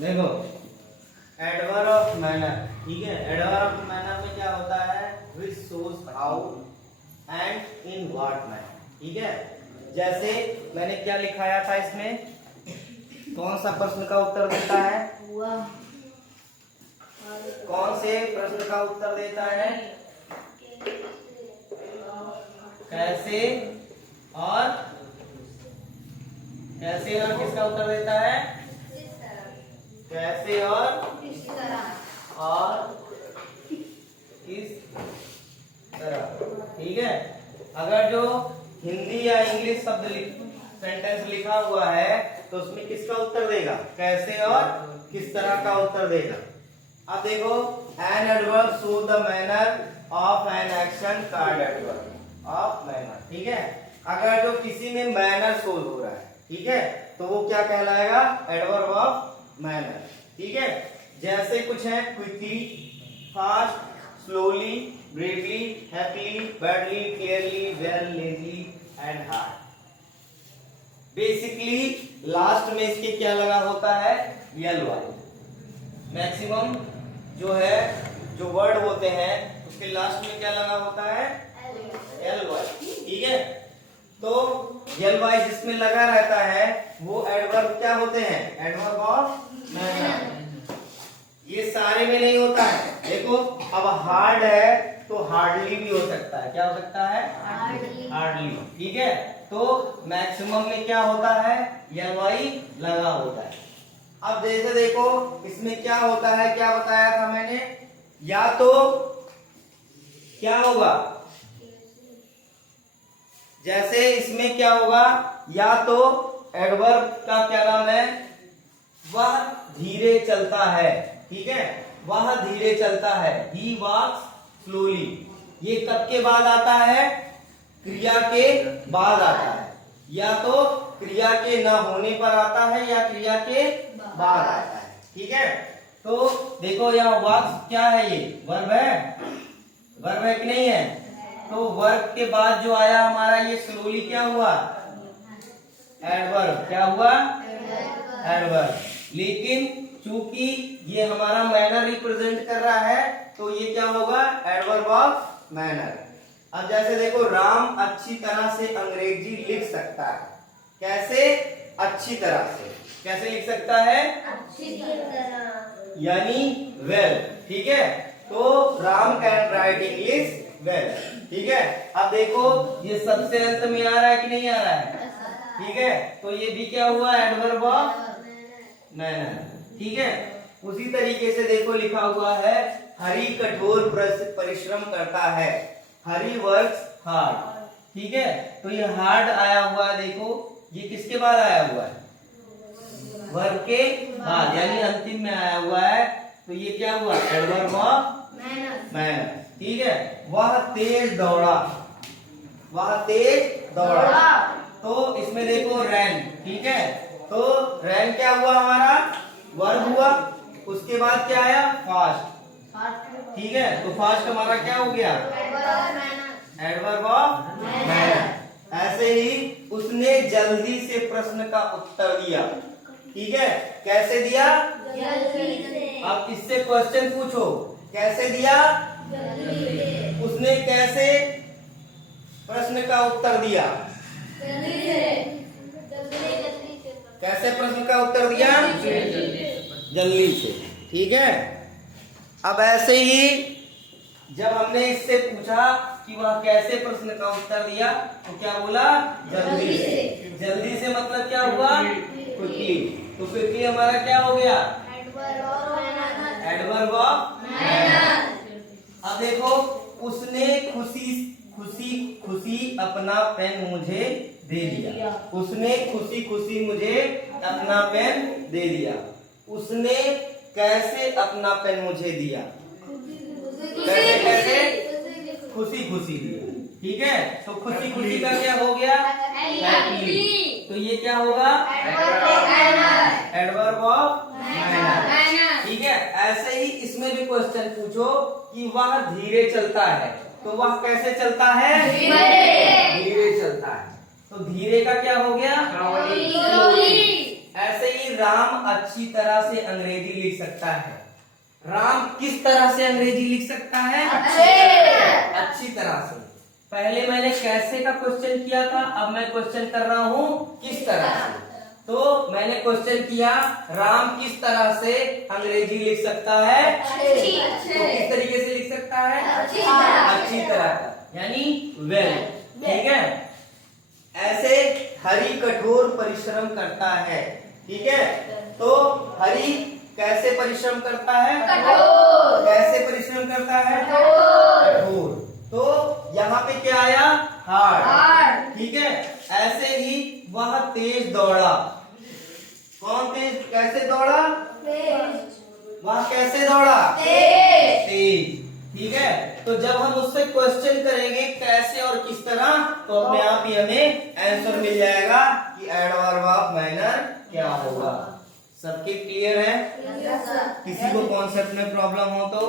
देखो adverb of manner, ठीक है। एडवर्ब ऑफ मैनर में क्या होता है, which shows how and in what manner, ठीक है। जैसे मैंने क्या लिखाया था इसमें, कौन सा प्रश्न का उत्तर देता है, कौन से प्रश्न का उत्तर देता है, कैसे और किसका उत्तर देता है, कैसे और किस तरह, ठीक है। अगर जो हिंदी या इंग्लिश शब्द सेंटेंस लिखा हुआ है तो उसमें किसका उत्तर देगा, कैसे और किस तरह का उत्तर देगा। अब देखो, an adverb show the manner of an action called adverb of manner, ठीक है। अगर जो किसी में मैनर शो हो रहा है, ठीक है, तो वो क्या कहलाएगा, एडवर्ब ऑफ मैनर, ठीक है। जैसे कुछ है, quickly, fast, slowly, bravely, happily, badly, clearly, well, Leslie and hard. Basically last में इसके क्या लगा होता है, यल वाई। मैक्सिमम जो है, जो वर्ड होते हैं उसके लास्ट में क्या लगा होता है, एल वाई, ठीक है। तो एल वाई जिसमें लगा रहता है वो एडवर्ब क्या होते हैं, एडवर्ब ऑफ मैनर। ये सारे में नहीं होता है। देखो अब हार्ड है तो हार्डली भी हो सकता है, क्या हो सकता है, हार्डली, ठीक है। तो मैक्सिमम में क्या होता है, एल वाई लगा होता है। अब जैसे देखो इसमें क्या होता है, क्या बताया था मैंने, या तो क्या होगा, जैसे इसमें क्या होगा, या तो एडवर्ब का क्या नाम है, वह धीरे चलता है, ठीक है, वह धीरे चलता है, ही वॉक्स स्लोली। ये कब के बाद आता है, क्रिया के बाद आता है, या तो क्रिया के न होने पर आता है या क्रिया के बाद आता है, ठीक है। तो देखो यहाँ वॉक्स क्या है, ये वर्ब है, वर्ब है कि नहीं है। तो वर्ब के बाद जो आया हमारा ये स्लोली क्या हुआ, एडवर्ब, क्या हुआ, एडवर्ब। लेकिन चूंकि ये हमारा मैनर रिप्रेजेंट कर रहा है तो ये क्या होगा, एडवर्ब ऑफ मैनर। अब जैसे देखो, राम अच्छी तरह से अंग्रेजी लिख सकता है, कैसे, अच्छी तरह से, कैसे लिख सकता है, अच्छी तरह, यानी वेल, ठीक है। तो Ram can write English well, ठीक है। अब देखो ये सबसे अंत में आ रहा है कि नहीं आ रहा है, ठीक है। तो ये भी क्या हुआ, एडवर्ब ऑफ मैनर, ठीक है। उसी तरीके से देखो लिखा हुआ है, हरि कठोर परिश्रम करता है, हरि वर्क्स हार्ड, ठीक है। तो ये हार्ड आया हुआ है, देखो ये किसके बाद आया हुआ है, वर्ब के बाद, यानी अंतिम में आया हुआ है। तो ये क्या हुआ, एडवर्ब ऑफ मैनर, ठीक है। वह तेज दौड़ा, वह तेज दौड़ा। तो इसमें देखो रैन, ठीक है। तो रैन क्या हुआ हमारा, वर्ब हुआ, उसके बाद क्या आया, फास्ट, ठीक है। तो फास्ट हमारा क्या हो गया, एडवर्ब ऑफ मैनर। ऐसे ही उसने जल्दी से प्रश्न का उत्तर दिया, ठीक है। कैसे दिया, जल्दी से। अब इससे क्वेश्चन पूछो, कैसे दिया, जल्दी से। उसने कैसे प्रश्न का उत्तर दिया, जल्दी से। कैसे प्रश्न का उत्तर दिया, जल्दी से, ठीक है। अब ऐसे ही जब हमने इससे पूछा कि वह कैसे प्रश्न का उत्तर दिया तो क्या बोला, जल्दी से। जल्दी से मतलब क्या हुआ, क्विकली। तो क्विकली हमारा क्या हो गया, एडवर्ब ऑफ मैनर। अब देखो, उसने खुशी खुशी खुशी अपना पेन मुझे दे दिया, उसने खुशी खुशी मुझे अपना पेन दे दिया। उसने कैसे अपना पेन मुझे दिया, कैसे कैसे, खुशी खुशी दिया, ठीक है। तो खुशी खुशी का क्या हो गया, हैप्पीली। तो ये क्या होगा, एडवर्ब ऑफ मैनर, ठीक है। ऐसे ही इसमें भी क्वेश्चन पूछो कि वह धीरे चलता है, तो वह कैसे चलता है, धीरे चलता है। तो धीरे का क्या हो गया, स्लोली। ऐसे ही राम अच्छी तरह से अंग्रेजी लिख सकता है। राम किस तरह से अंग्रेजी लिख सकता है? अच्छी तरह से। पहले मैंने कैसे का क्वेश्चन किया था, अब मैं क्वेश्चन कर रहा हूं किस तरह से। तो मैंने क्वेश्चन किया राम किस तरह से अंग्रेजी लिख सकता है? तो किस तरीके से लिख सकता है? अच्छी तरह, यानी वेल। ठीक है। ऐसे हरि कठोर परिश्रम करता है। ठीक है। तो हरि कैसे परिश्रम करता है? कैसे परिश्रम करता है? कठोर। तो यहाँ पे क्या आया? हार्ड। ठीक है। ऐसे ही वह तेज दौड़ा। कौन तेज? कैसे दौड़ा? वह कैसे दौड़ा? तेज। ठीक है। तो जब हम उससे क्वेश्चन करेंगे कैसे और किस तरह, तो अपने आप ही हमें आंसर मिल जाएगा कि एडवर्ब ऑफ मैनर क्या होगा। सबके क्लियर है? किसी को कॉन्सेप्ट में प्रॉब्लम हो तो